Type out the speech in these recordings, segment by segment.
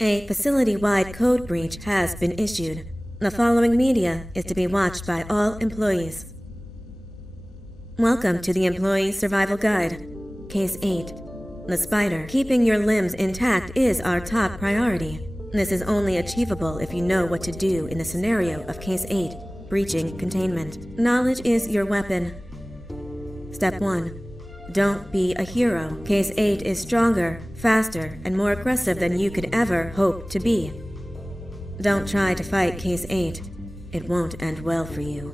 A facility-wide code breach has been issued. The following media is to be watched by all employees. Welcome to the Employee Survival Guide. Case 8. The spider. Keeping your limbs intact is our top priority. This is only achievable if you know what to do in the scenario of Case 8, breaching containment. Knowledge is your weapon. Step 1. Don't be a hero. Case 8 is stronger, faster, and more aggressive than you could ever hope to be. Don't try to fight Case 8. It won't end well for you.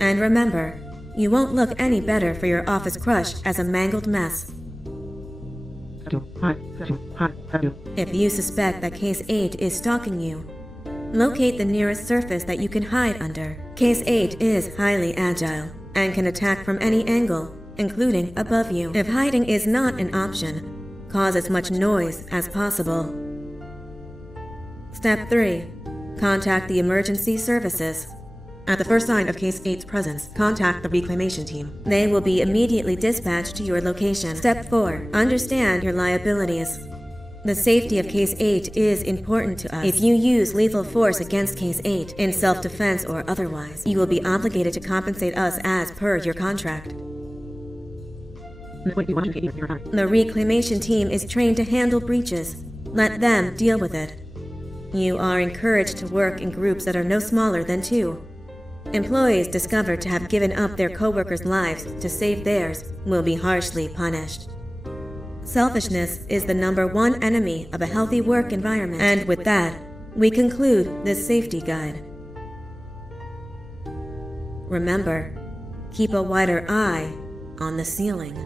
And remember, you won't look any better for your office crush as a mangled mess. If you suspect that Case 8 is stalking you, locate the nearest surface that you can hide under. Case 8 is highly agile and can attack from any angle, including above you. If hiding is not an option, cause as much noise as possible. Step 3. Contact the emergency services. At the first sign of Case 8's presence, contact the reclamation team. They will be immediately dispatched to your location. Step 4. Understand your liabilities. The safety of Case 8 is important to us. If you use lethal force against Case 8, in self-defense or otherwise, you will be obligated to compensate us as per your contract. The reclamation team is trained to handle breaches. Let them deal with it. You are encouraged to work in groups that are no smaller than 2. Employees discovered to have given up their co-workers' lives to save theirs will be harshly punished. Selfishness is the #1 enemy of a healthy work environment. And with that, we conclude this safety guide. Remember, keep a wider eye on the ceiling.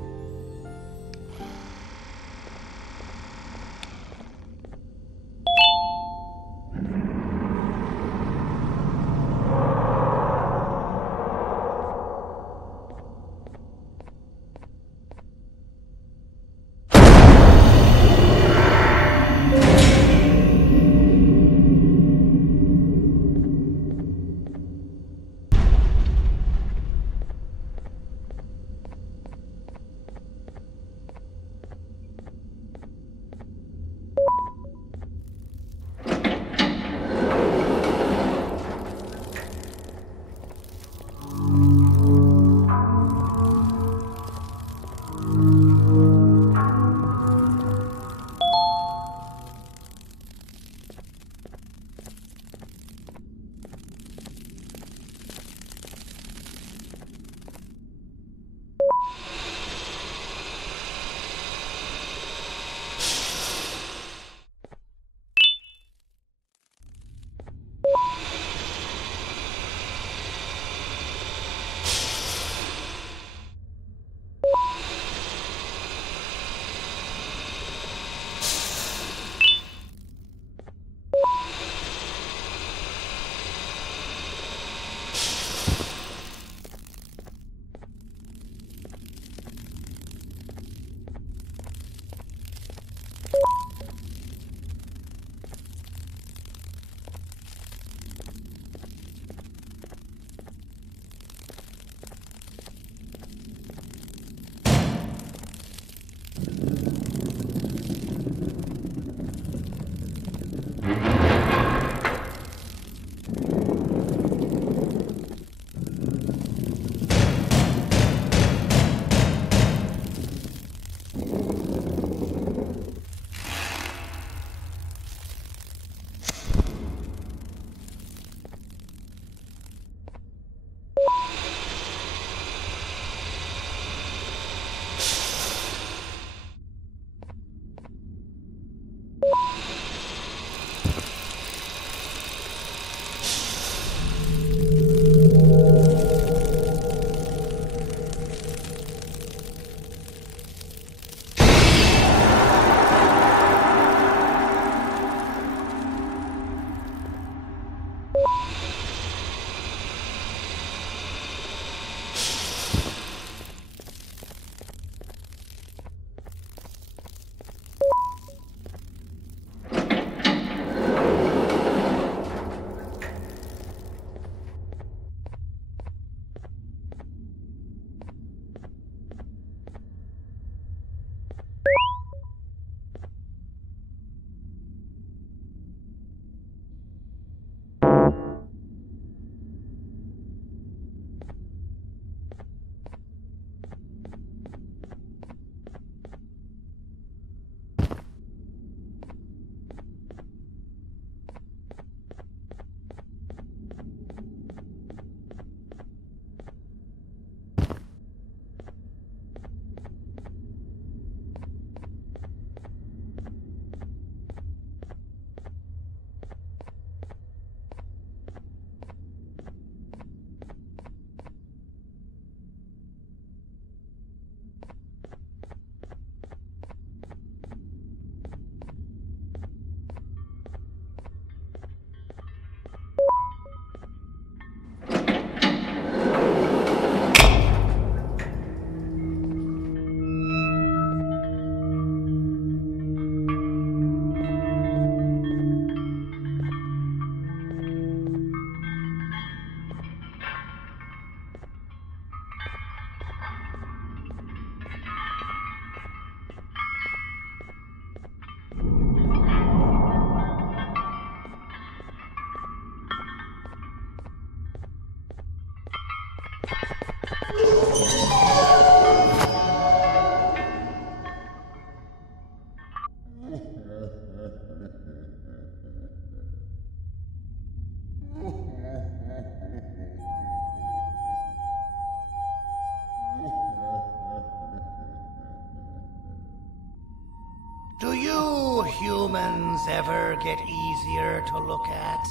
humans ever get easier to look at?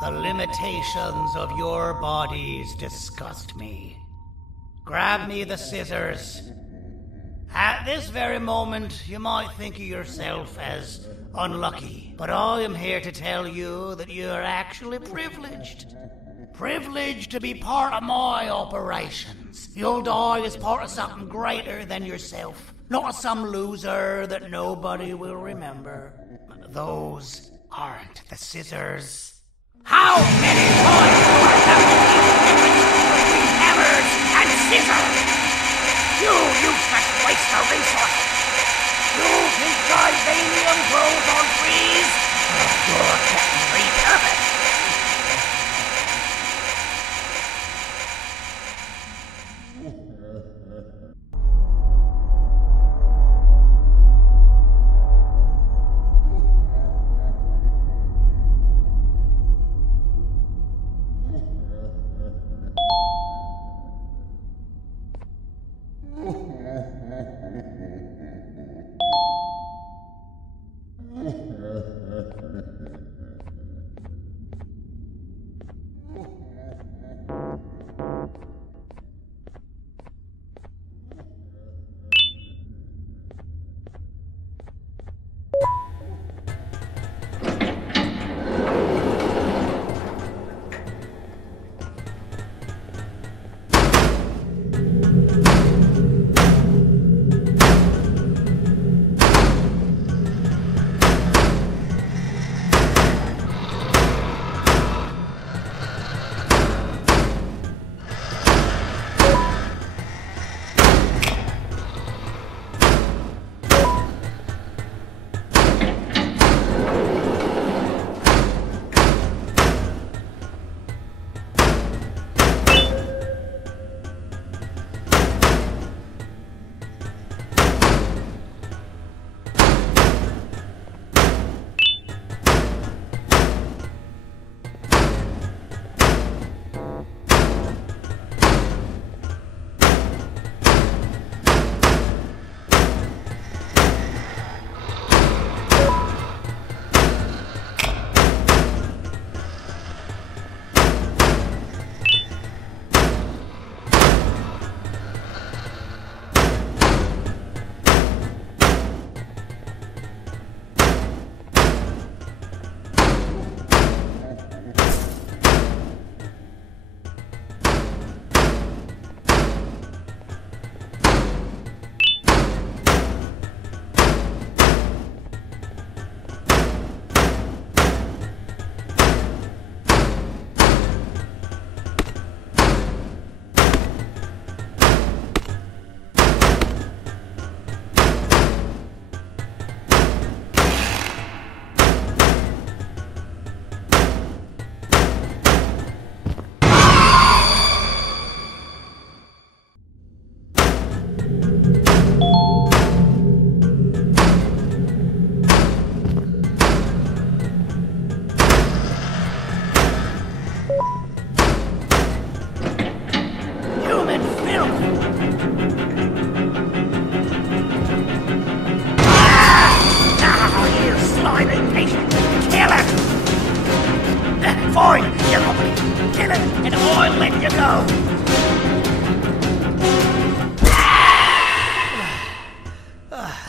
The limitations of your bodies disgust me. Grab me the scissors. At this very moment, you might think of yourself as unlucky, but I am here to tell you that you are actually privileged. Privileged to be part of my operations. You'll die as part of something greater than yourself, not as some loser that nobody will remember. Those aren't the scissors. How many times do I have to keep the difference between hammers and scissors? You useless waste of resources! You think Vivanium grows on trees? You're getting repurposed!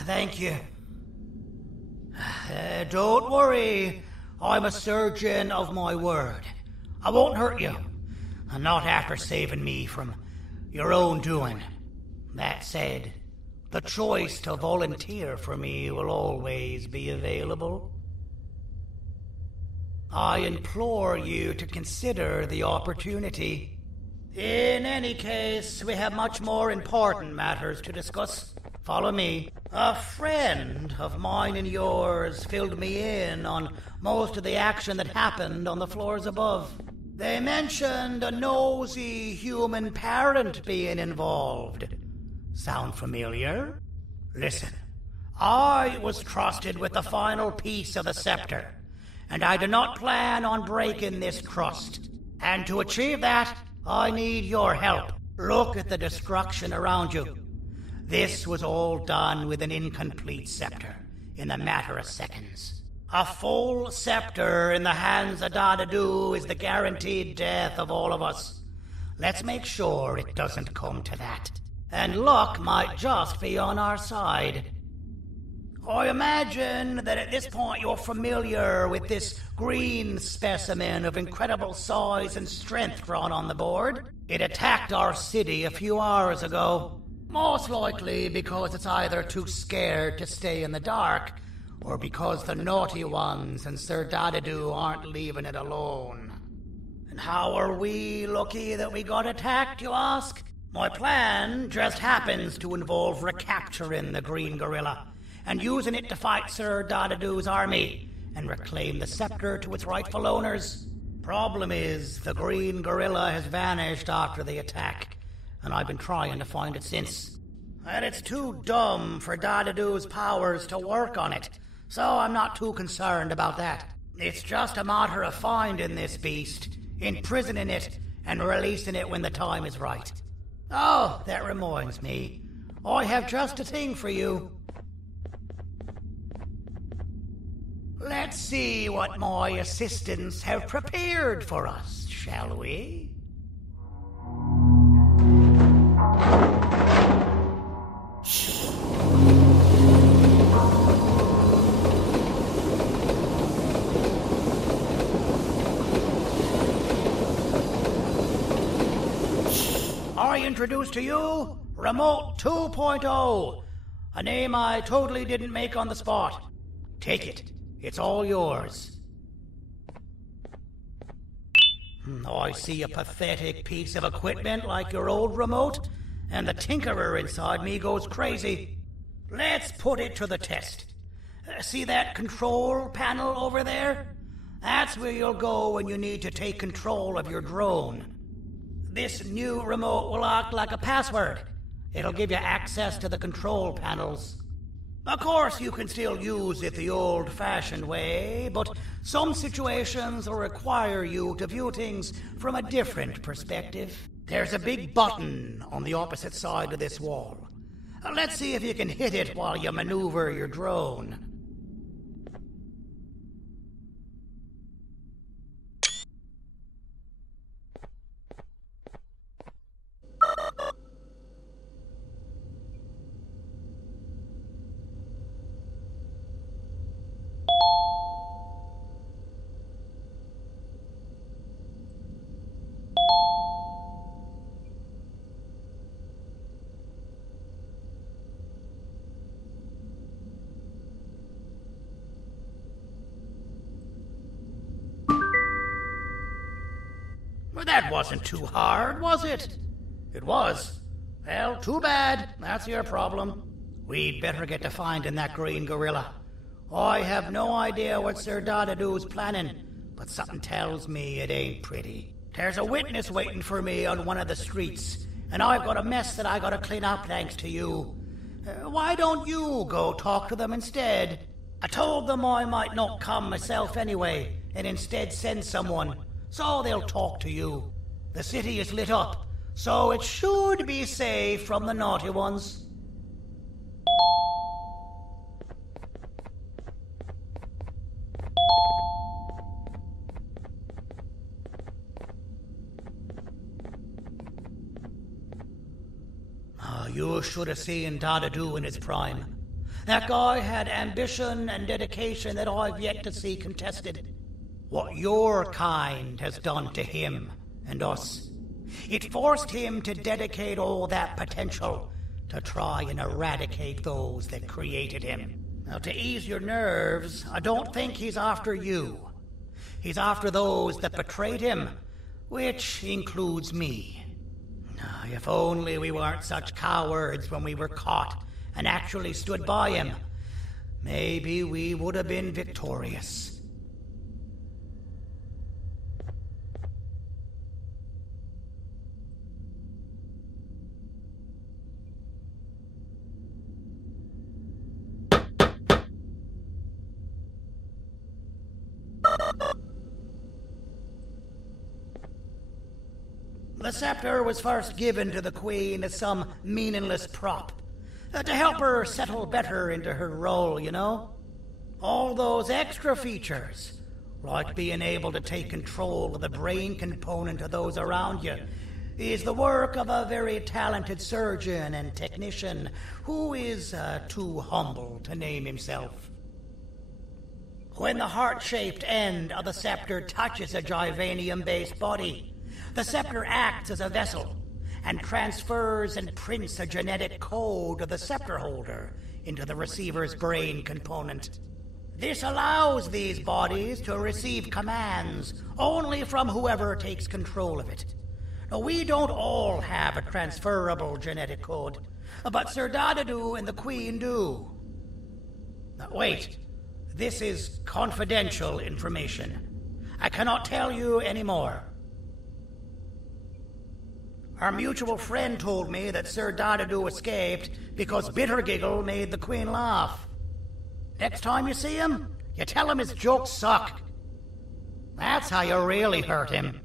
Thank you. Don't worry. I'm a surgeon of my word. I won't hurt you. And not after saving me from your own doing. That said, the choice to volunteer for me will always be available. I implore you to consider the opportunity. In any case, we have much more important matters to discuss. Follow me. A friend of mine and yours filled me in on most of the action that happened on the floors above. They mentioned a nosy human parent being involved. Sound familiar? Listen, I was trusted with the final piece of the scepter, and I do not plan on breaking this trust. And to achieve that, I need your help. Look at the destruction around you. This was all done with an incomplete scepter. in a matter of seconds. A full scepter in the hands of Dadadu is the guaranteed death of all of us. Let's make sure it doesn't come to that. And luck might just be on our side. I imagine that at this point you're familiar with this green specimen of incredible size and strength drawn on the board. It attacked our city a few hours ago. Most likely because it's either too scared to stay in the dark, or because the naughty ones and Sir Dadadu aren't leaving it alone. And how are we lucky that we got attacked, you ask? My plan just happens to involve recapturing the green gorilla and using it to fight Sir Dadadu's army and reclaim the scepter to its rightful owners. Problem is, the green gorilla has vanished after the attack, and I've been trying to find it since. And it's too dumb for Dadadu's powers to work on it, so I'm not too concerned about that. It's just a matter of finding this beast, imprisoning it, and releasing it when the time is right. Oh, that reminds me. I have just a thing for you. Let's see what my assistants have prepared for us, shall we? I introduce to you Remote 2.0, a name I totally didn't make on the spot. Take it. It's all yours. I see a pathetic piece of equipment like your old remote, and the tinkerer inside me goes crazy. Let's put it to the test. See that control panel over there? That's where you'll go when you need to take control of your drone. This new remote will act like a password. It'll give you access to the control panels. Of course, you can still use it the old-fashioned way, but some situations will require you to view things from a different perspective. There's a big button on the opposite side of this wall. Let's see if you can hit it while you maneuver your drone. That wasn't too hard, was it? It was. Well, too bad. That's your problem. We'd better get to finding that green gorilla. I have no idea what Sir Dadadu's planning, but something tells me it ain't pretty. There's a witness waiting for me on one of the streets, and I've got a mess that I gotta clean up thanks to you. Why don't you go talk to them instead? I told them I might not come myself anyway, and instead send someone, so they'll talk to you. The city is lit up, so it should be safe from the naughty ones. You should have seen Dadadu in his prime. That guy had ambition and dedication that I've yet to see contested. What your kind has done to him and us. It forced him to dedicate all that potential to try and eradicate those that created him. Now, to ease your nerves, I don't think he's after you. He's after those that betrayed him, which includes me. If only we weren't such cowards when we were caught and actually stood by him, maybe we would have been victorious. The scepter was first given to the Queen as some meaningless prop, to help her settle better into her role, you know? All those extra features, like being able to take control of the brain component of those around you, is the work of a very talented surgeon and technician who is too humble to name himself. When the heart-shaped end of the scepter touches a Givanium-based body, the scepter acts as a vessel and transfers and prints a genetic code of the scepter holder into the receiver's brain component. This allows these bodies to receive commands only from whoever takes control of it. Now, we don't all have a transferable genetic code, but Sir Dadadu and the Queen do. Now, wait, this is confidential information. I cannot tell you any more. Our mutual friend told me that Sir Dadadu escaped because Bittergiggle made the Queen laugh. Next time you see him, you tell him his jokes suck. That's how you really hurt him.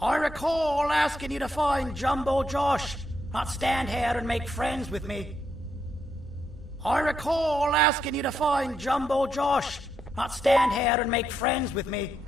I recall asking you to find Jumbo Josh, not stand here and make friends with me. I recall asking you to find Jumbo Josh, not stand here and make friends with me.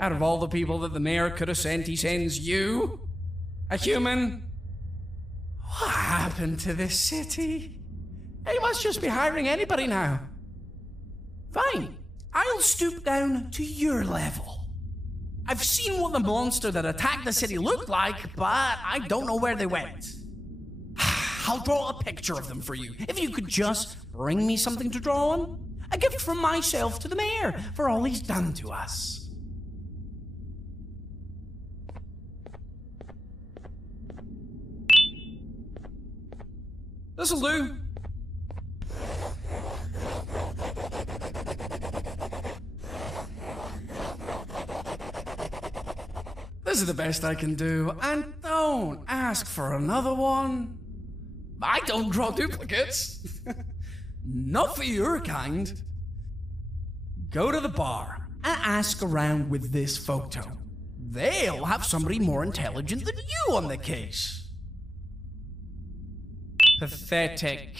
Out of all the people that the mayor could have sent, he sends you? A human? What happened to this city? He must just be hiring anybody now. Fine, I'll stoop down to your level. I've seen what the monster that attacked the city looked like, but I don't know where they went. I'll draw a picture of them for you, if you could just bring me something to draw on. A gift from myself to the mayor for all he's done to us. This'll do. This is the best I can do, and don't ask for another one. I don't draw duplicates. Not for your kind. Go to the bar and ask around with this photo. They'll have somebody more intelligent than you on the case. Pathetic.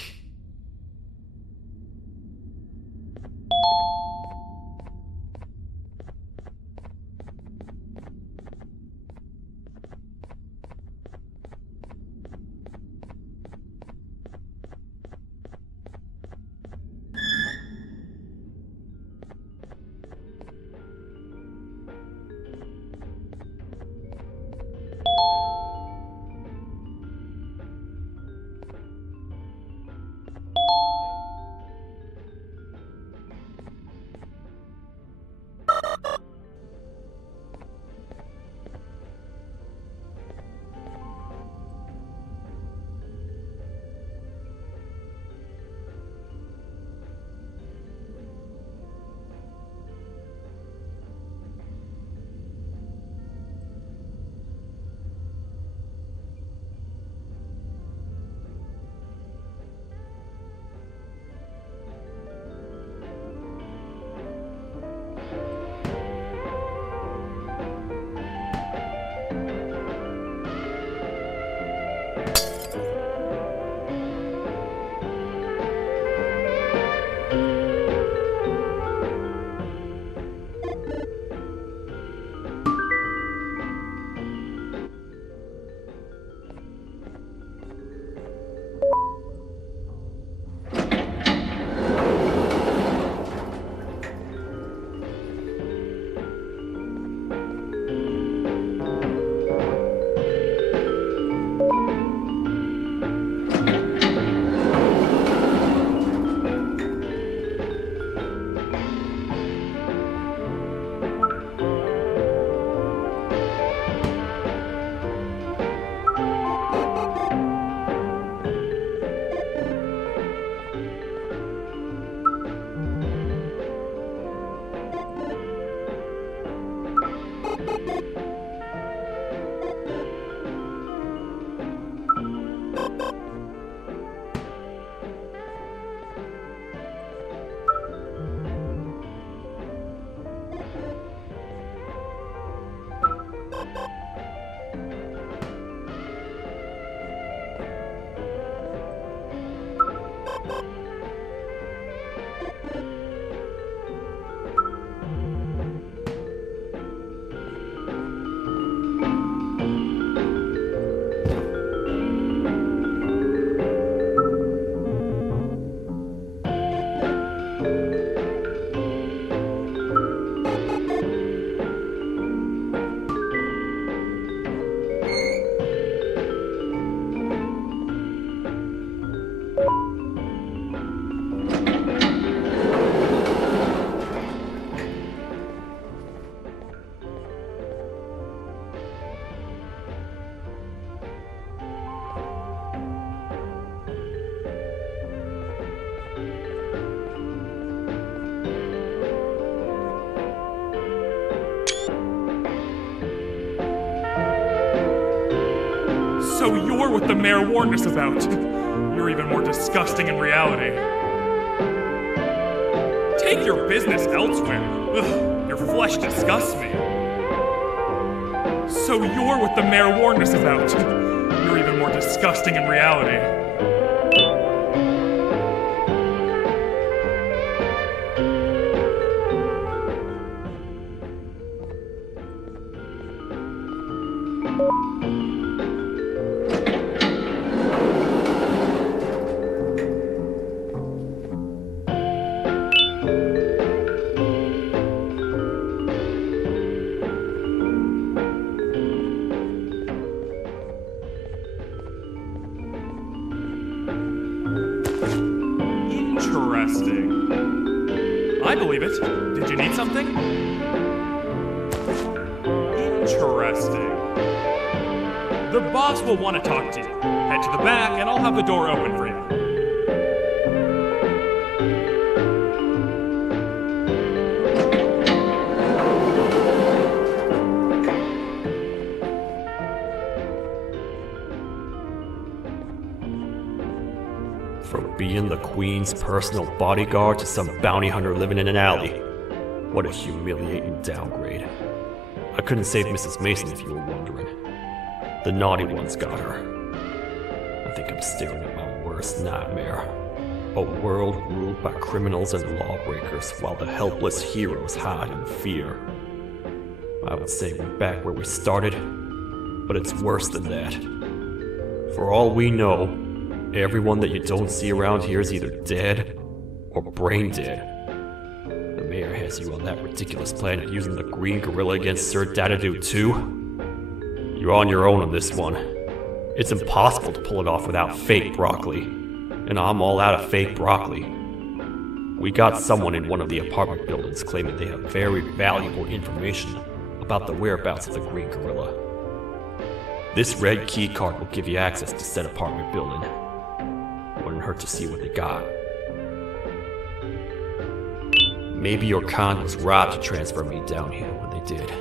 So you're what the mayor warned us about. You're even more disgusting in reality. Take your business elsewhere. Ugh, your flesh disgusts me. So you're what the mayor warned us about. You're even more disgusting in reality. Interesting. I believe it. Did you need something? Interesting. The boss will want to talk to you. Head to the back and I'll have the door open for you. From being the Queen's personal bodyguard to some bounty hunter living in an alley. What a humiliating downgrade. I couldn't save Mrs. Mason if you were wondering. The naughty ones got her. I think I'm staring at my worst nightmare. A world ruled by criminals and lawbreakers while the helpless heroes hide in fear. I would say we're back where we started, but it's worse than that. For all we know, everyone that you don't see around here is either dead or brain dead. The mayor has you on that ridiculous planet using the green gorilla against Sir Dadadoo too? You're on your own on this one. It's impossible to pull it off without fake broccoli. And I'm all out of fake broccoli. We got someone in one of the apartment buildings claiming they have very valuable information about the whereabouts of the green gorilla. This red key card will give you access to said apartment building. Wouldn't hurt to see what they got. Maybe your con was robbed to transfer me down here when they did.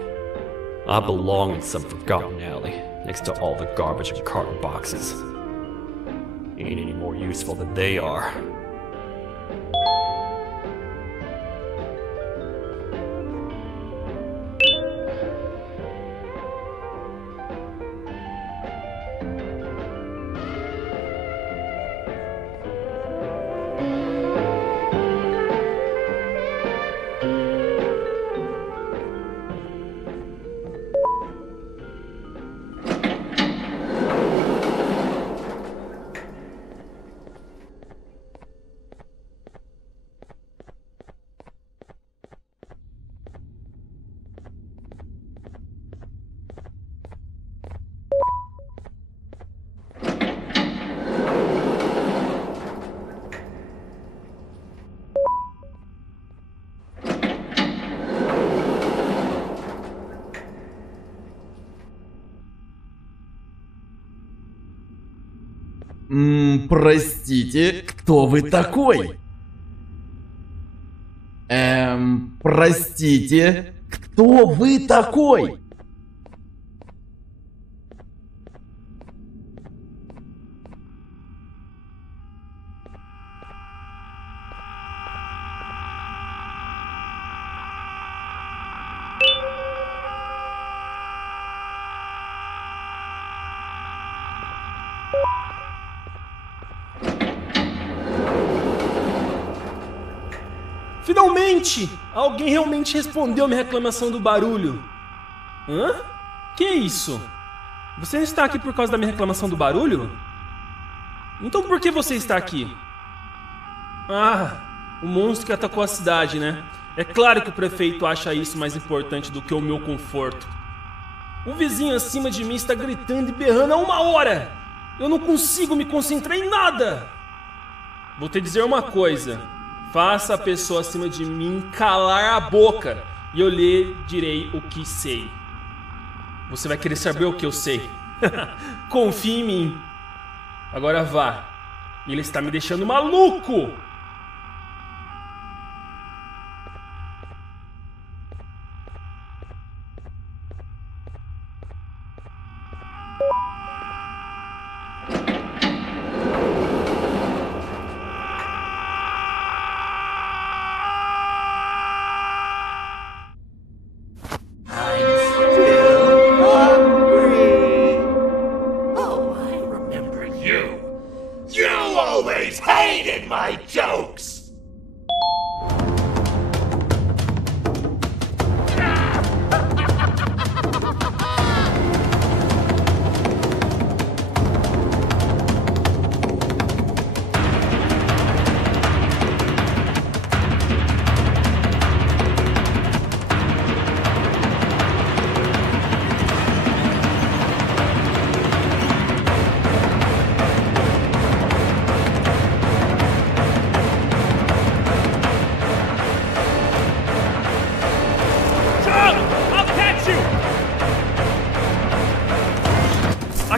I belong in some forgotten alley, next to all the garbage and carton boxes. Ain't any more useful than they are. Простите, кто вы такой? Простите, кто вы такой? Gente, alguém realmente respondeu minha reclamação do barulho. Hã? Que isso? Você está aqui por causa da minha reclamação do barulho? Então por que você está aqui? Ah, o monstro que atacou a cidade, né? É claro que o prefeito acha isso mais importante do que o meu conforto. O vizinho acima de mim está gritando e berrando há 1 hora. Eu não consigo me concentrar em nada. Vou te dizer uma coisa. Faça a pessoa acima de mim calar a boca e eu lhe direi o que sei. Você vai querer saber o que eu sei. Confie em mim. Agora vá. Ele está me deixando maluco.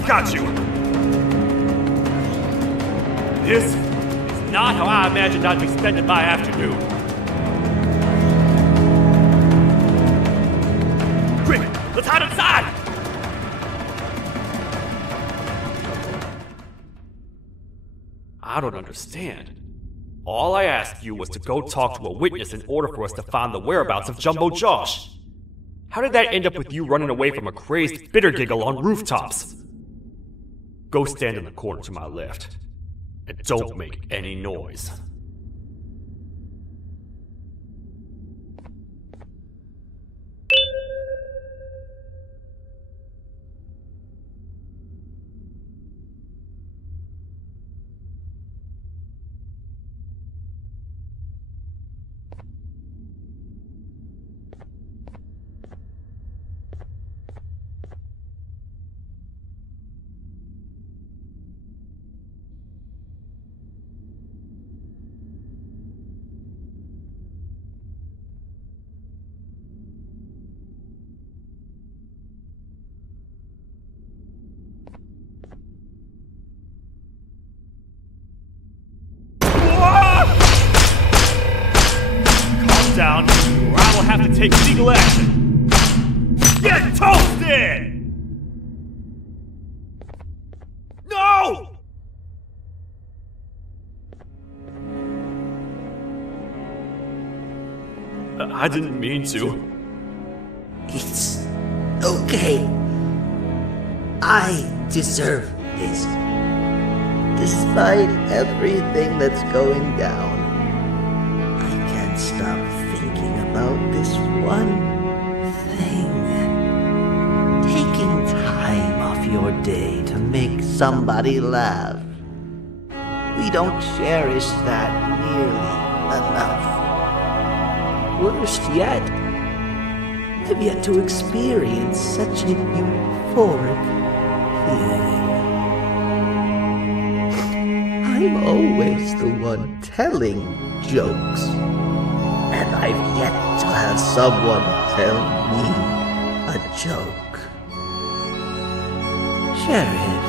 Got you! This is not how I imagined I'd be spending my afternoon. Quick, let's hide inside! I don't understand. All I asked you was to go talk to a witness in order for us to find the whereabouts of Jumbo Josh. How did that end up with you running away from a crazed bitter giggle on rooftops? Go stand in the corner to my left, and don't make any noise. Down, or I will have to take legal action. Get toasted! No! I didn't mean to. It's okay. I deserve this. Despite everything that's going down, I can't stop thinking about this one thing. Taking time off your day to make somebody laugh. We don't cherish that nearly enough. Worst yet, I've yet to experience such a euphoric feeling. I'm always the one telling jokes, and I've yet to have someone tell me a joke. Sheriff,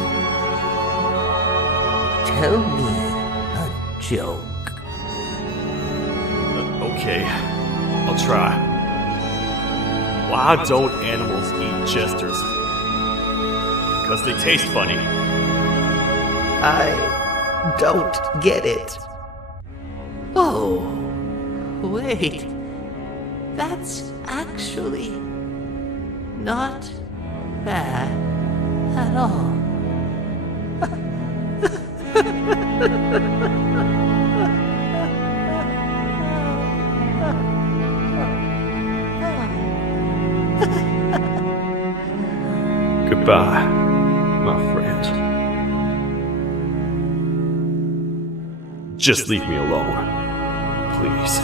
tell me a joke. Okay, I'll try. Why don't animals eat jesters? Because they taste funny. I don't get it. Oh, wait. That's actually not bad at all. Goodbye, my friend. Just leave me alone, please.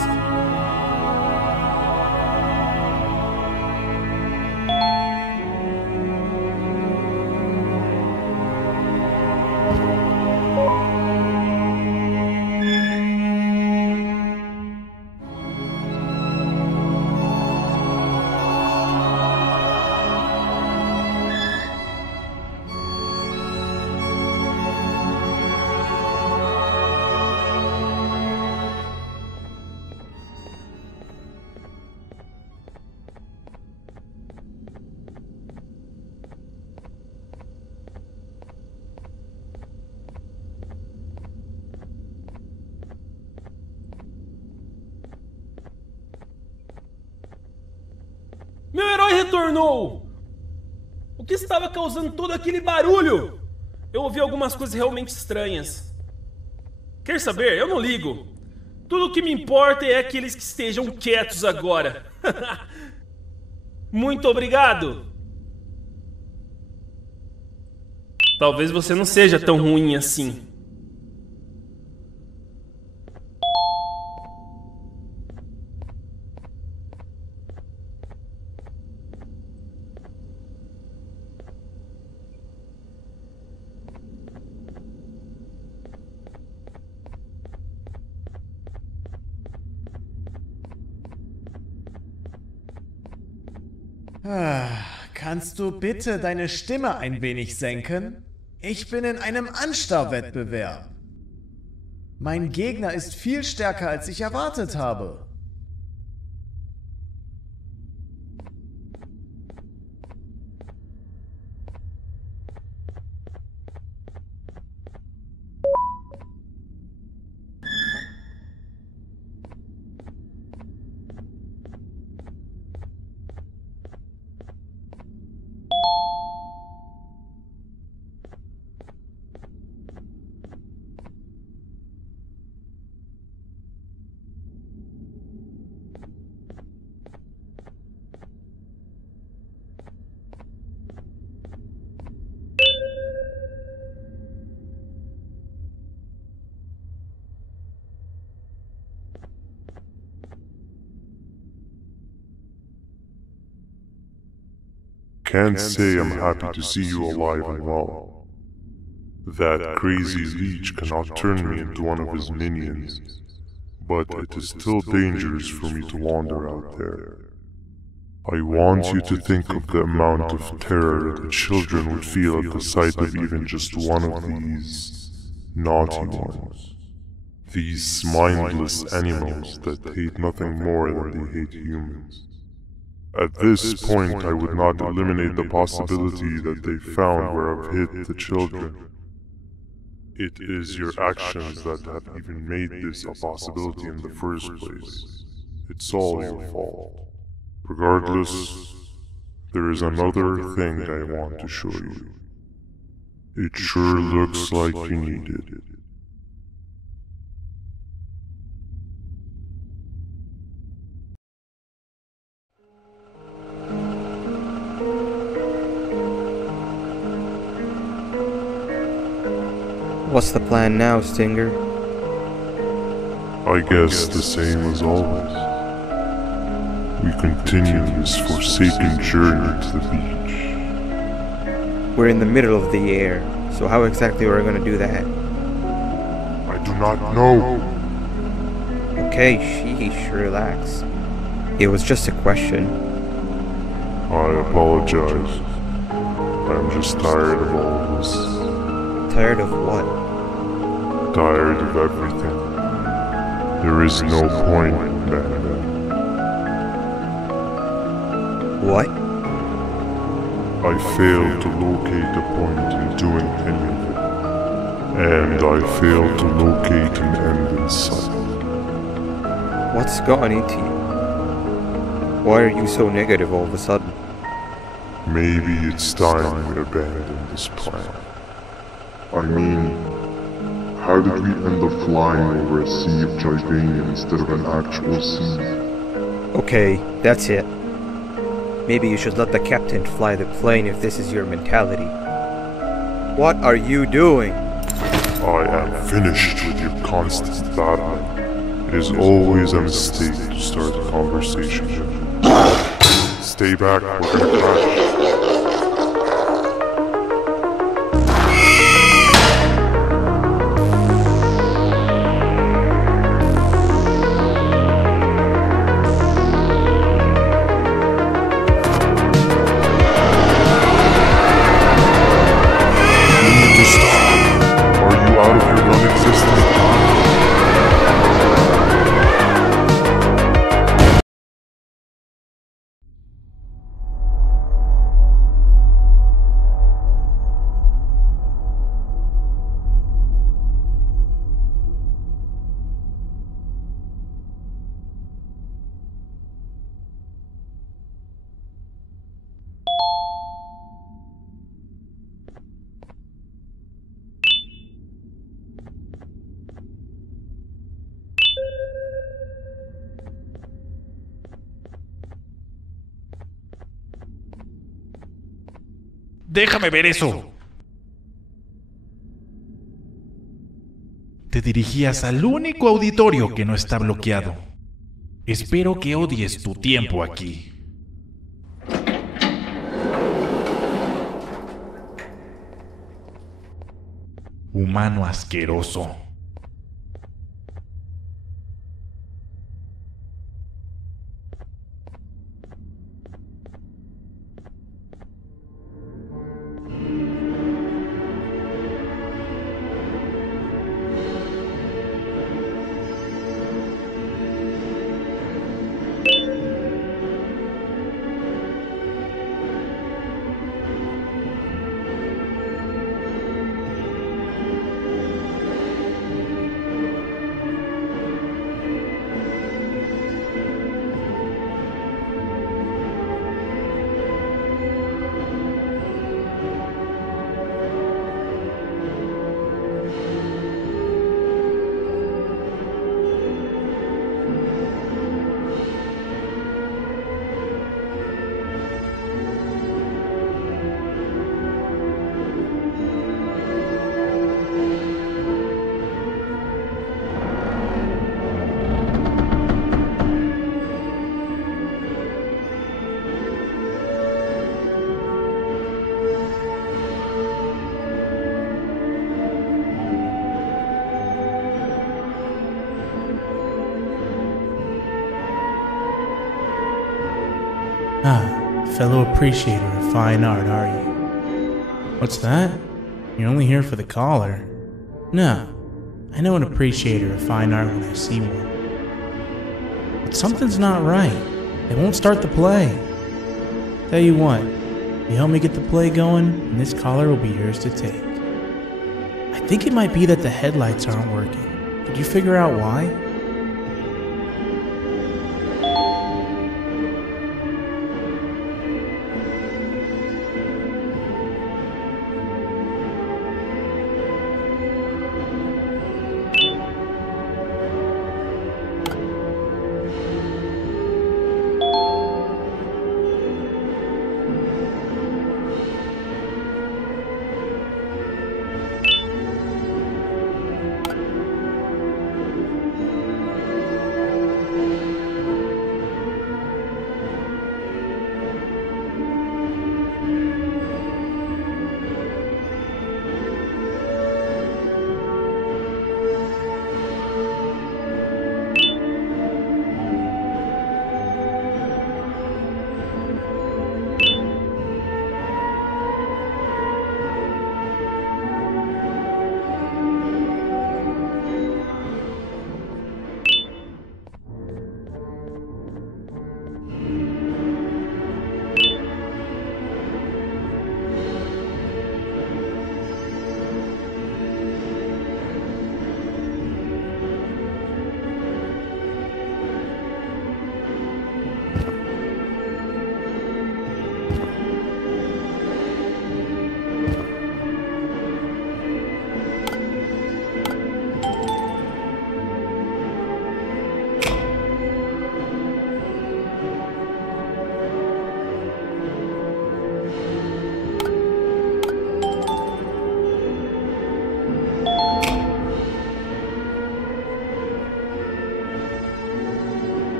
Meu herói retornou! O que estava causando todo aquele barulho? Eu ouvi algumas coisas realmente estranhas. Quer saber? Eu não ligo. Tudo o que me importa é aqueles que estejam quietos agora. Muito obrigado! Talvez você não seja tão ruim assim. Kannst du bitte deine Stimme ein wenig senken? Ich bin in einem Anstarrwettbewerb. Mein Gegner ist viel stärker, als ich erwartet habe. Can't say I'm happy to see you alive and well. That crazy leech cannot turn me into one of his minions, but it is still dangerous for me to wander out there. I want you to think of the amount of terror that children would feel at the sight of even just one of these naughty ones. These mindless animals that hate nothing more than they hate humans. At this point, I would not eliminate the possibility that they found where I've hid the children. It is your actions that have even made this a possibility in the first place. It's all your fault. Regardless, there is another thing I want to show you. It sure looks like you need it. What's the plan now, Stinger? I guess the same as always. We continue this forsaken journey to the beach. We're in the middle of the air, so how exactly are we going to do that? I do not know. Okay, sheesh, relax. It was just a question. I apologize. I'm just tired of all this. Tired of what? Tired of everything. There is no point, Banban. What? I failed to locate a point in doing any of it. And I failed to locate an end in sight. What's gotten into you? Why are you so negative all of a sudden? Maybe it's time we abandon this plan. I mean, how did we end up flying over a sea of Jivania instead of an actual sea? Okay, that's it. Maybe you should let the captain fly the plane if this is your mentality. What are you doing? I am finished with your constant battling. It is always a mistake to start a conversation. Stay back, we're gonna crash. ¡Déjame ver eso! Te dirigías al único auditorio que no está bloqueado. Espero que odies tu tiempo aquí. Humano asqueroso. Fellow appreciator of fine art, are you? What's that? You're only here for the collar? No, I know an appreciator of fine art when I see one. But something's not right. They won't start the play. Tell you what, you help me get the play going, and this collar will be yours to take. I think it might be that the headlights aren't working. Did you figure out why?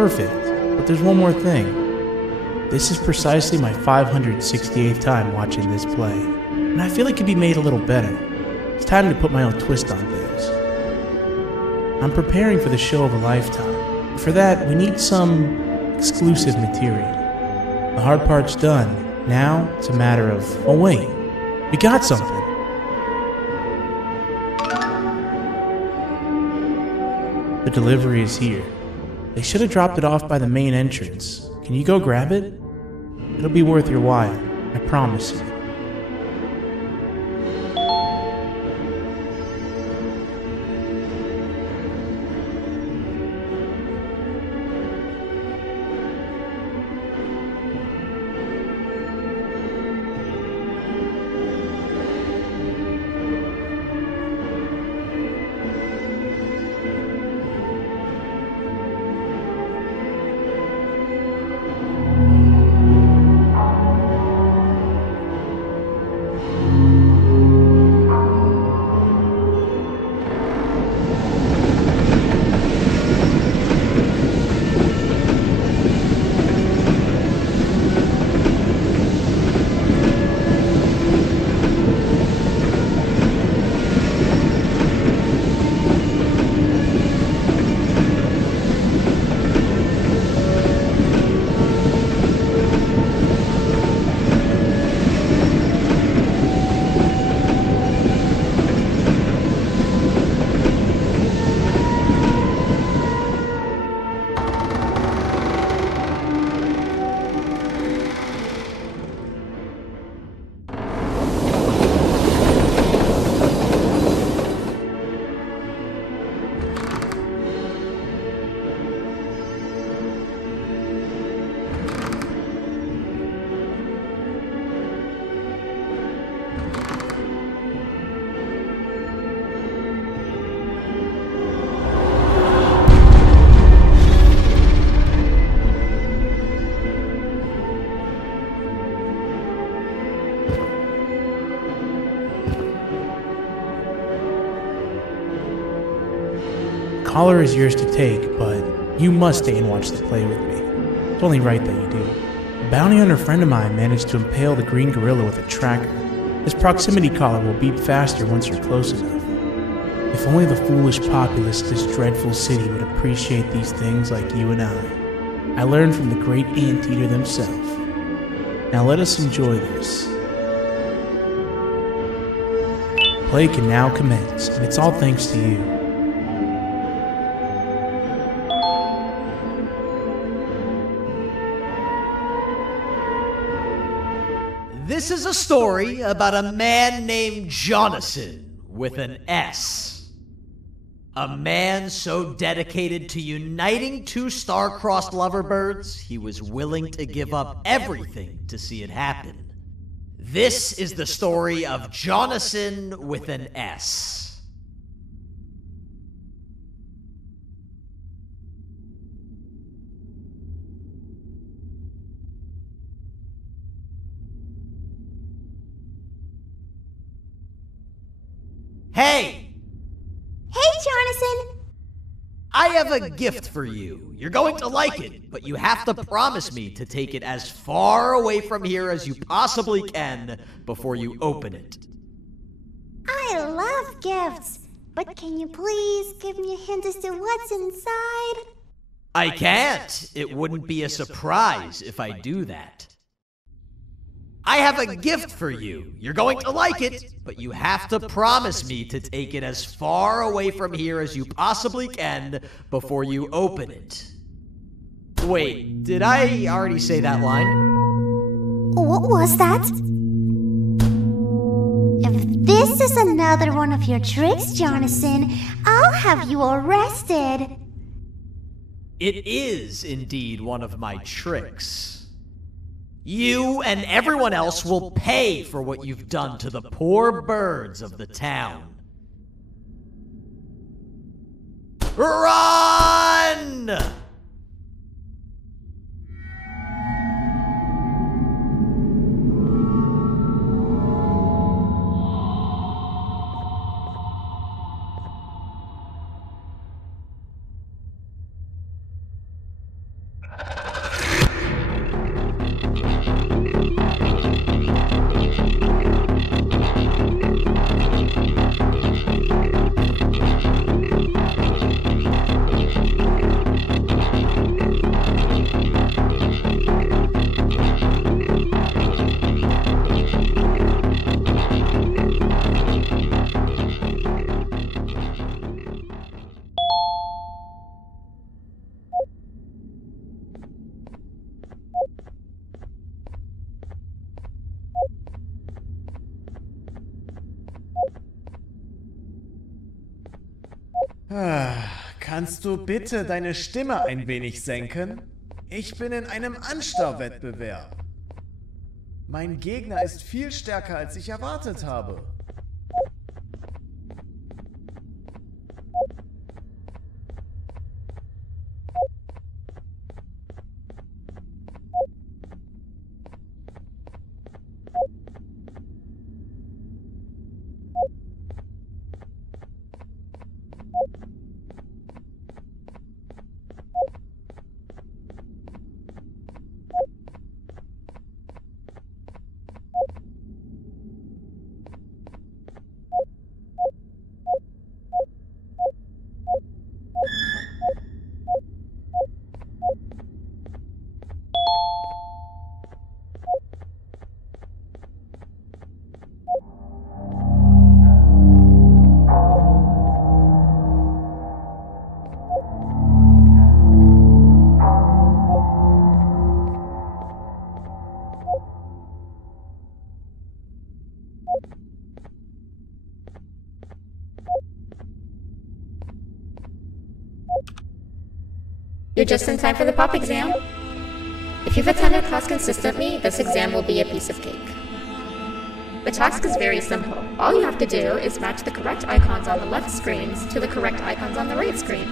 Perfect. But there's one more thing. This is precisely my 568th time watching this play, and I feel it could be made a little better. It's time to put my own twist on things. I'm preparing for the show of a lifetime. For that, we need some exclusive material. The hard part's done. Now, it's a matter of, oh wait, we got something. The delivery is here. They should have dropped it off by the main entrance. Can you go grab it? It'll be worth your while, I promise you. Collar is yours to take, but you must stay and watch the play with me. It's only right that you do. A bounty hunter friend of mine managed to impale the green gorilla with a tracker. His proximity collar will beep faster once you're close enough. If only the foolish populace of this dreadful city would appreciate these things like you and I. I learned from the great anteater himself. Now let us enjoy this. Play can now commence, and it's all thanks to you. This is a story about a man named Jonathan with an S. A man so dedicated to uniting two star-crossed loverbirds, he was willing to give up everything to see it happen. This is the story of Jonathan with an S. Hey! Hey, Jonathan! I have a gift for you. You're going to like it, but you have to promise me to take it as far away from here as you possibly can before you open it. I love gifts, but can you please give me a hint as to what's inside? I can't. It wouldn't be a surprise if I do that. I have a gift for you. You're going to like it, but you have to promise me to take it as far away from here as you possibly can before you open it. Wait, did I already say that line? What was that? If this is another one of your tricks, Jonathan, I'll have you arrested. It is indeed one of my tricks. You and everyone else will pay for what you've done to the poor birds of the town. Run! Kannst du bitte deine Stimme ein wenig senken? Ich bin in einem Anstarrwettbewerb. Mein Gegner ist viel stärker, als ich erwartet habe. You're just in time for the pop exam. If you've attended class consistently, this exam will be a piece of cake. The task is very simple. All you have to do is match the correct icons on the left screens to the correct icons on the right screens.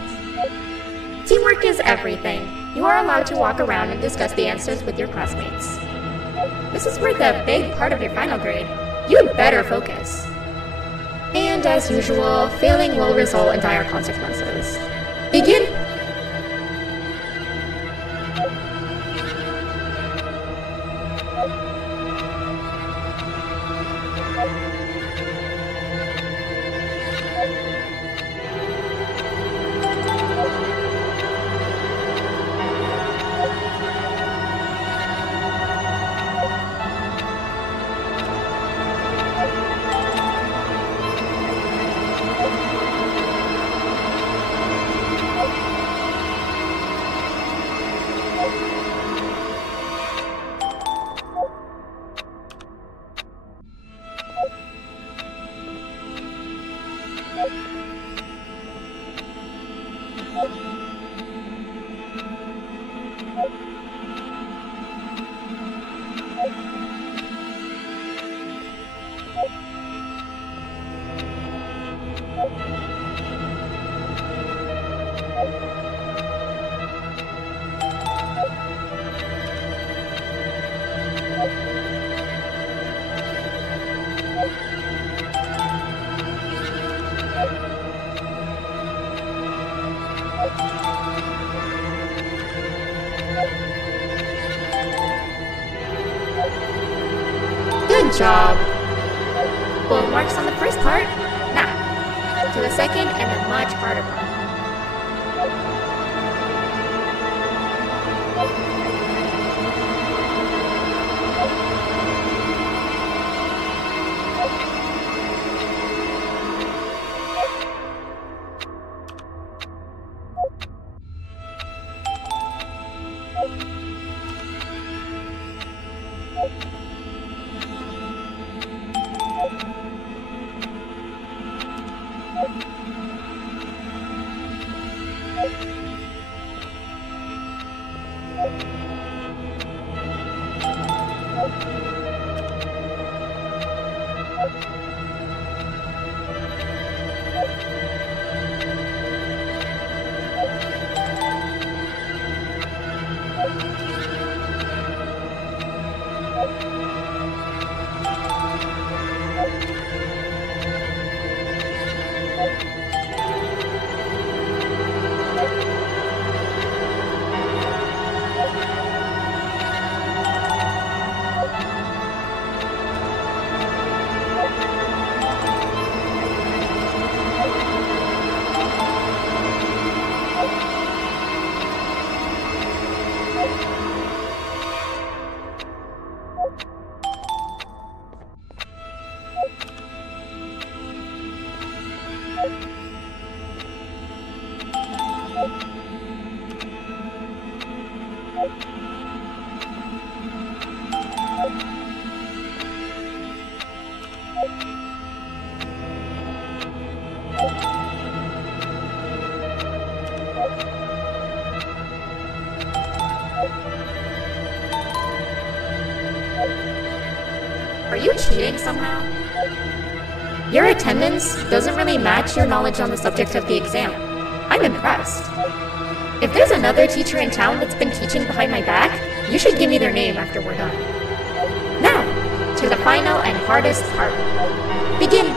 Teamwork is everything. You are allowed to walk around and discuss the answers with your classmates. This is worth a big part of your final grade. You better focus. And as usual, failing will result in dire consequences. Begin! Good job! Full marks on the first part. Now, to the second and the much harder part. Are you cheating somehow? Your attendance doesn't really match your knowledge on the subject of the exam. I'm impressed. If there's another teacher in town that's been teaching behind my back, you should give me their name after we're done. Now, to the final and hardest part. Begin!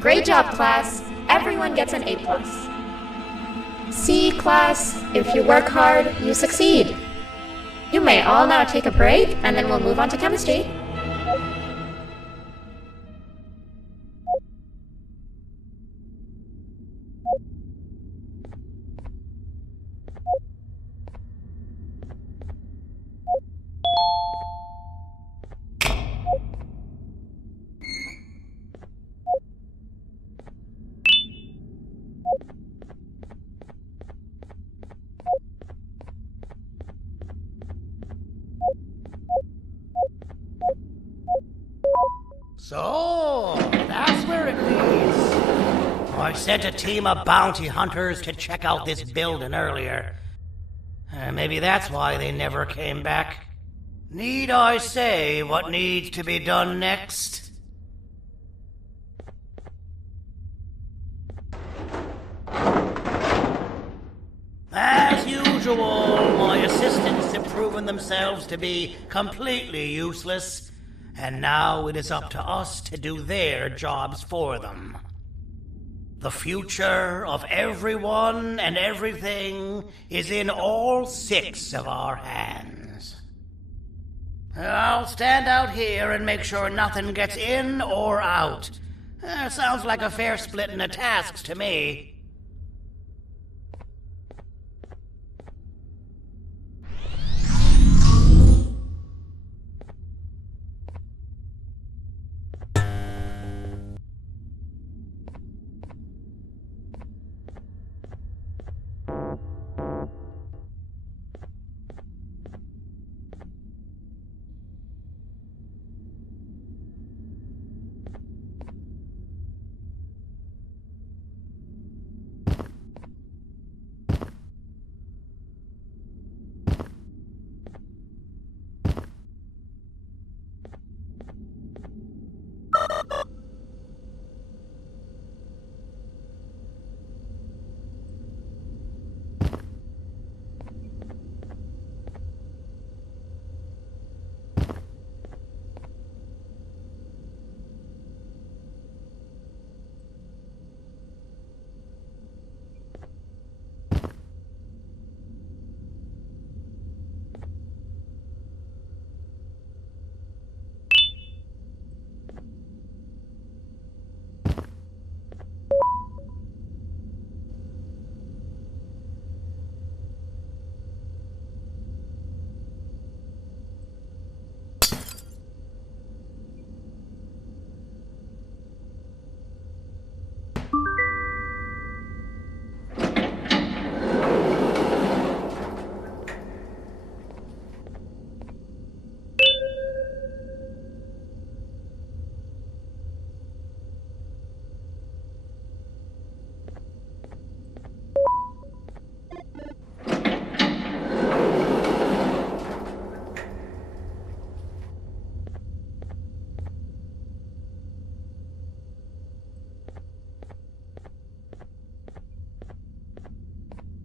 Great job, class. Everyone gets an A+. See, class, if you work hard, you succeed. You may all now take a break, and then we'll move on to chemistry. So, that's where it leads. I sent a team of bounty hunters to check out this building earlier. Maybe that's why they never came back. Need I say what needs to be done next? As usual, my assistants have proven themselves to be completely useless. And now it is up to us to do their jobs for them. The future of everyone and everything is in all 6 of our hands. I'll stand out here and make sure nothing gets in or out. Sounds like a fair splitting of tasks to me.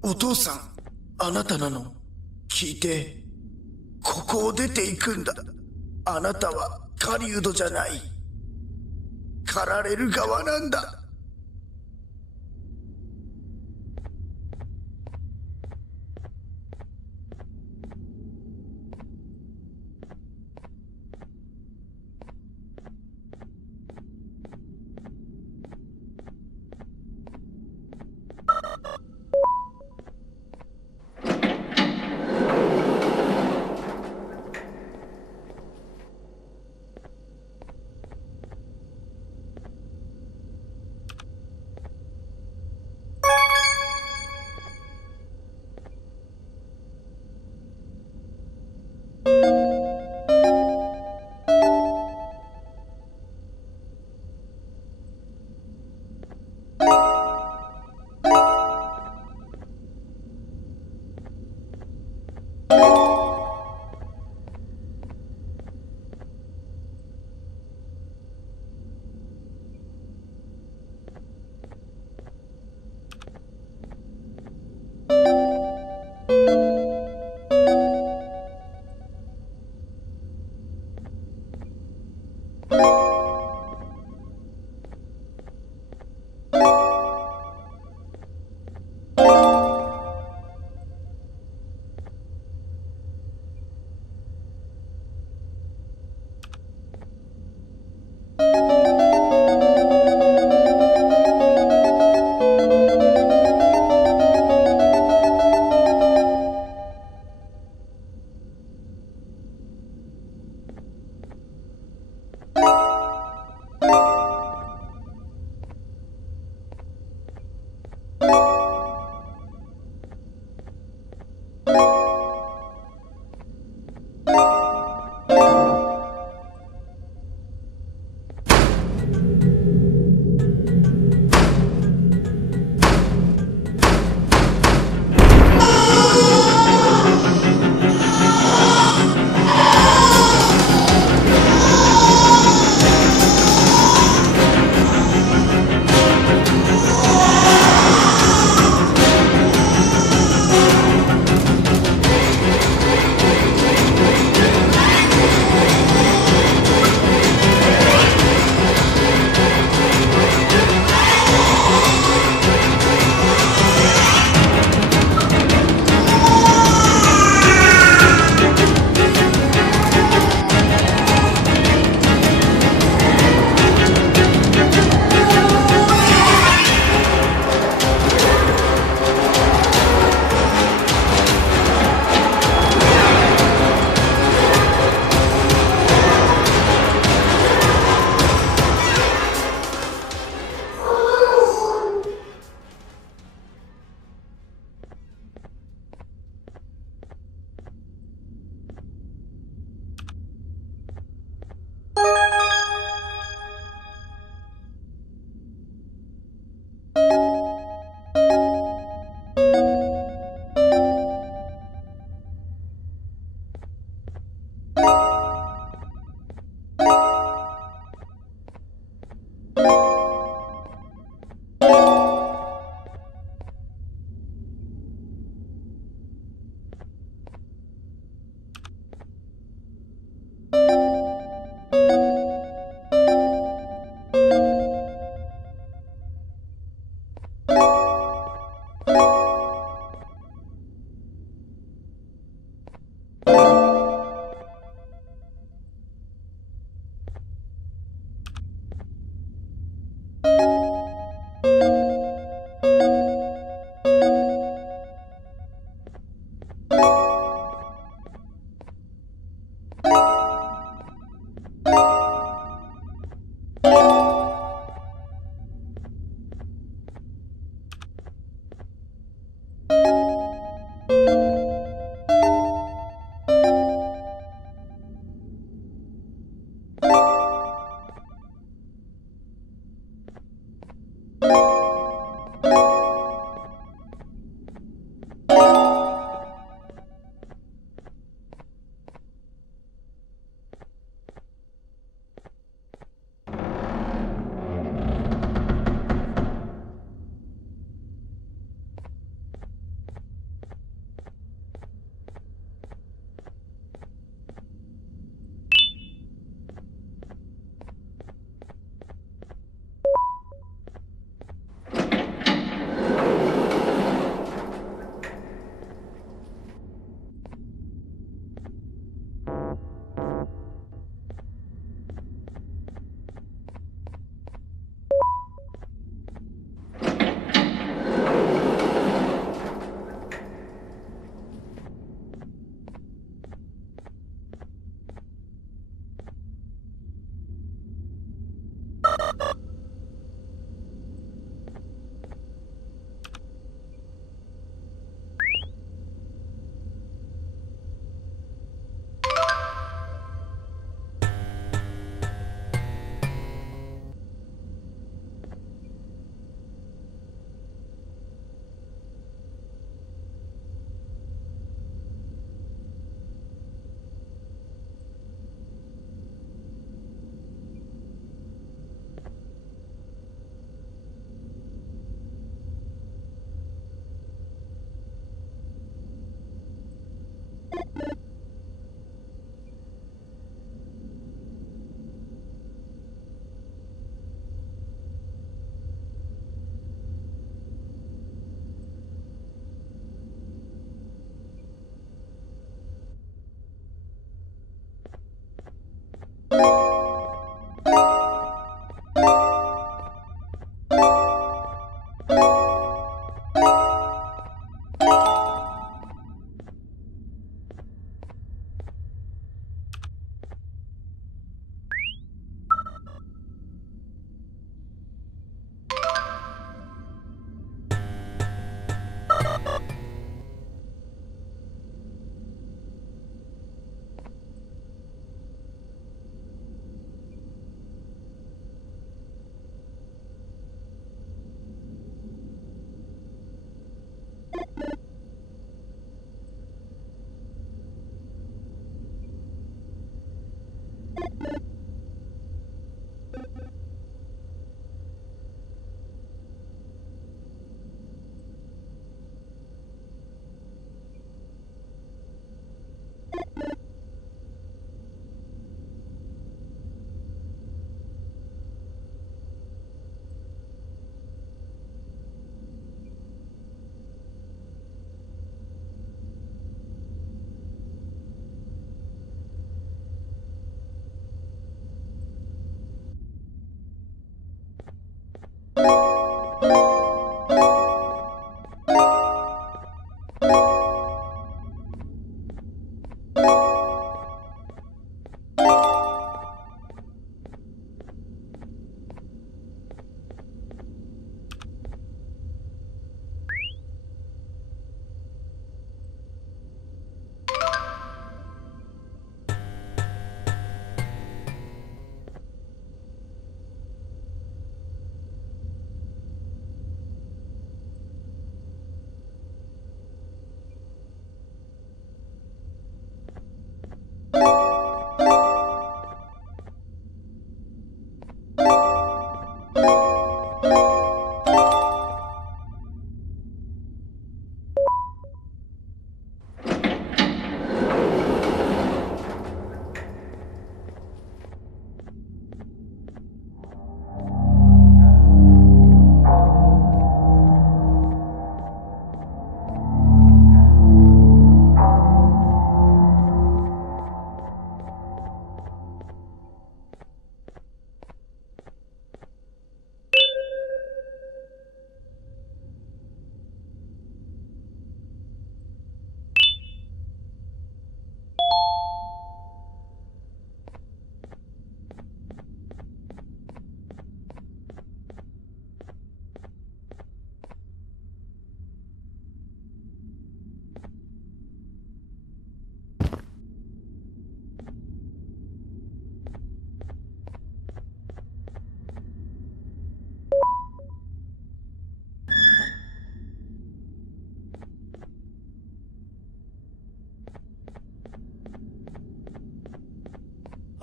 お父さん、あなたなの？聞いて。ここを出ていくんだ。あなたは狩人じゃない。狩られる側なんだ。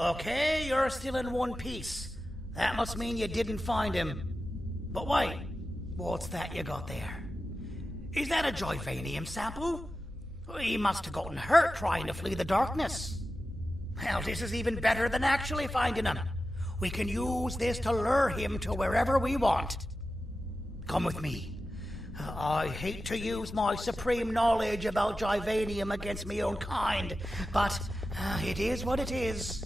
Okay, you're still in one piece. That must mean you didn't find him. But wait, what's that you got there? Is that a Joyvanium sample? He must have gotten hurt trying to flee the darkness. Well, this is even better than actually finding him. We can use this to lure him to wherever we want. Come with me. I hate to use my supreme knowledge about Joyvanium against my own kind, but it is what it is.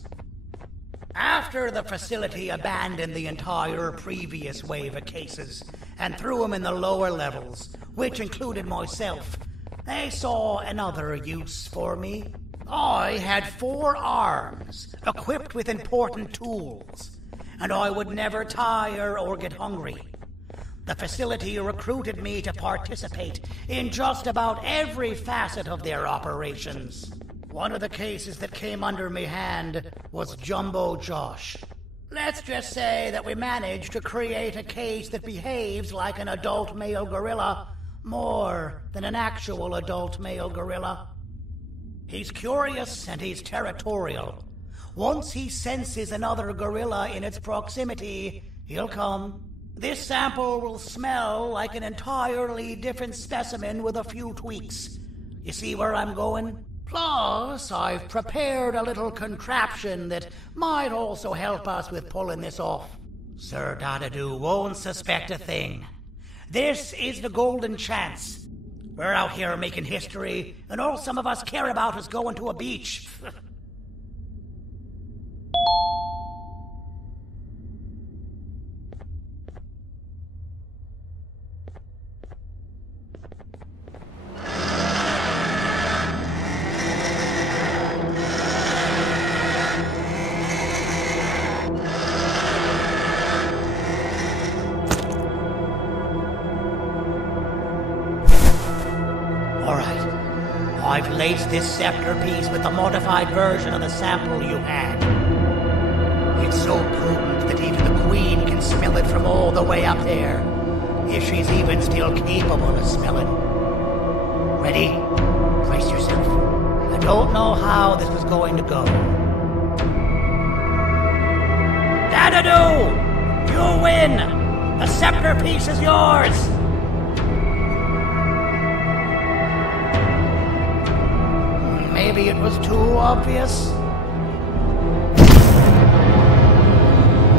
After the facility abandoned the entire previous wave of cases and threw them in the lower levels, which included myself, they saw another use for me. I had 4 arms, equipped with important tools, and I would never tire or get hungry. The facility recruited me to participate in just about every facet of their operations. One of the cases that came under me hand was Jumbo Josh. Let's just say that we managed to create a case that behaves like an adult male gorilla more than an actual adult male gorilla. He's curious and he's territorial. Once he senses another gorilla in its proximity, he'll come. This sample will smell like an entirely different specimen with a few tweaks. You see where I'm going? Plus, I've prepared a little contraption that might also help us with pulling this off. Sir Dadadoo won't suspect a thing. This is the golden chance. We're out here making history, and all some of us care about is going to a beach. I've laced this scepter piece with the modified version of the sample you had. It's so potent that even the Queen can smell it from all the way up there, if she's even still capable of smelling. Ready? Brace yourself. I don't know how this is going to go. Dadadoo! You win! The scepter piece is yours! Maybe it was too obvious.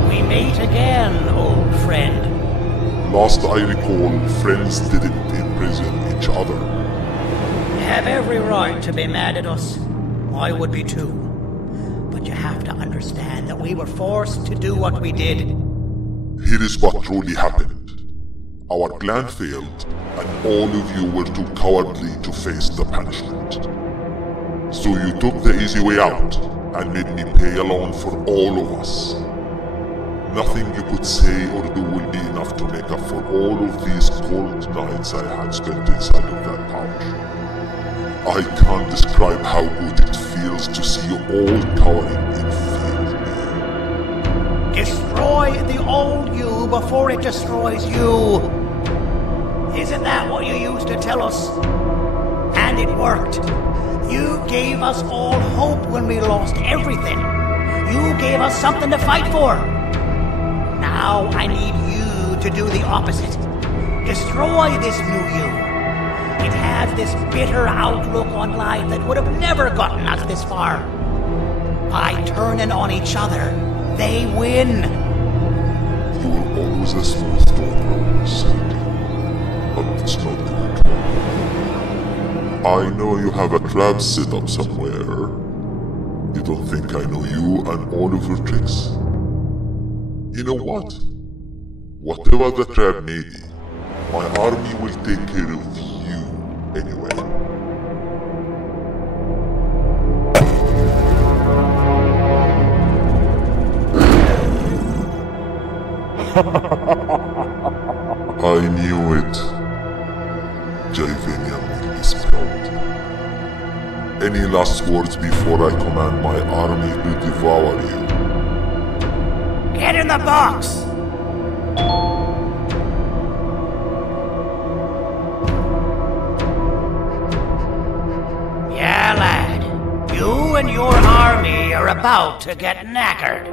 We meet again, old friend. Last I recall, friends didn't imprison each other. You have every right to be mad at us. I would be too. But you have to understand that we were forced to do what we did. Here is what truly happened. Our plan failed, and all of you were too cowardly to face the punishment. So you took the easy way out, and made me pay alone for all of us. Nothing you could say or do will be enough to make up for all of these cold nights I had spent inside of that pouch. I can't describe how good it feels to see you all cowering in fear of me. Destroy the old you before it destroys you. Isn't that what you used to tell us? And it worked. You gave us all hope when we lost everything. You gave us something to fight for. Now I need you to do the opposite. Destroy this new you. It has this bitter outlook on life that would have never gotten us this far. By turning on each other, they win. You were always a smooth talker, Sandy. But it's not gonna talk. I know you have a trap set up somewhere. You don't think I know you and all of your tricks? You know what? Whatever the trap may be, my army will take care of you anyway. I knew it. Javenian will be spelled. Any last words before I command my army to devour you? Get in the box! Yeah, lad. You and your army are about to get knackered.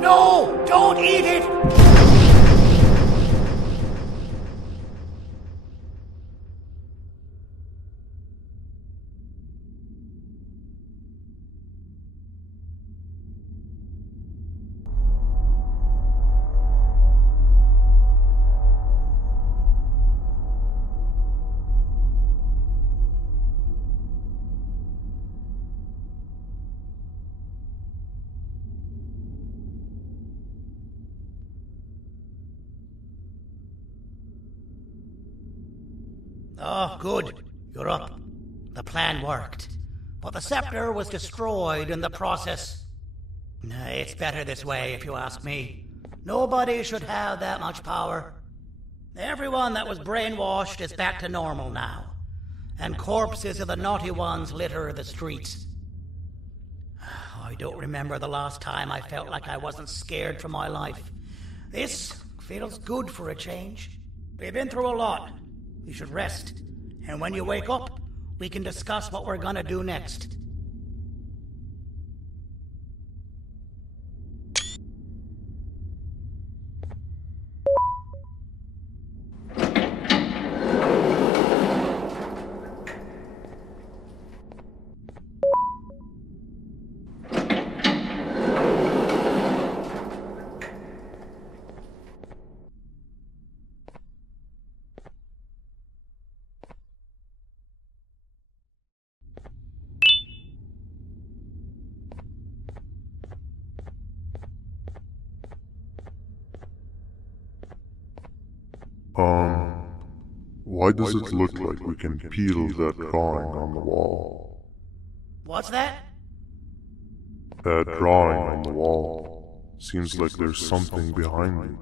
No! Don't eat it! Oh, good. You're up. The plan worked. But the scepter was destroyed in the process. It's better this way, if you ask me. Nobody should have that much power. Everyone that was brainwashed is back to normal now. And corpses of the naughty ones litter the streets. I don't remember the last time I felt like I wasn't scared for my life. This feels good for a change. We've been through a lot. You should rest. And when you wake up, we can discuss what we're gonna do next. Why does it look like we can peel that drawing on the wall? What's that? That drawing on the wall. Seems like there's something behind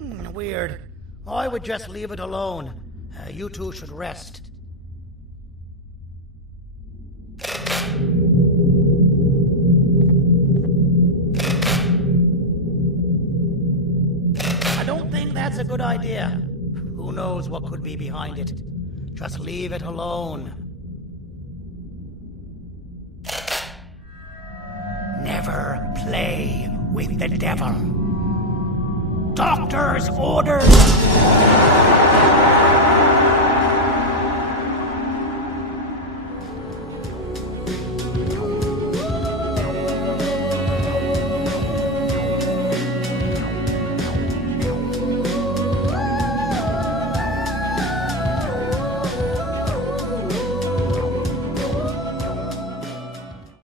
it. Weird. I would just leave it alone. You two should rest. I don't think that's a good idea. Who knows what could be behind it? Just leave it alone. Never play with the devil. Doctor's orders!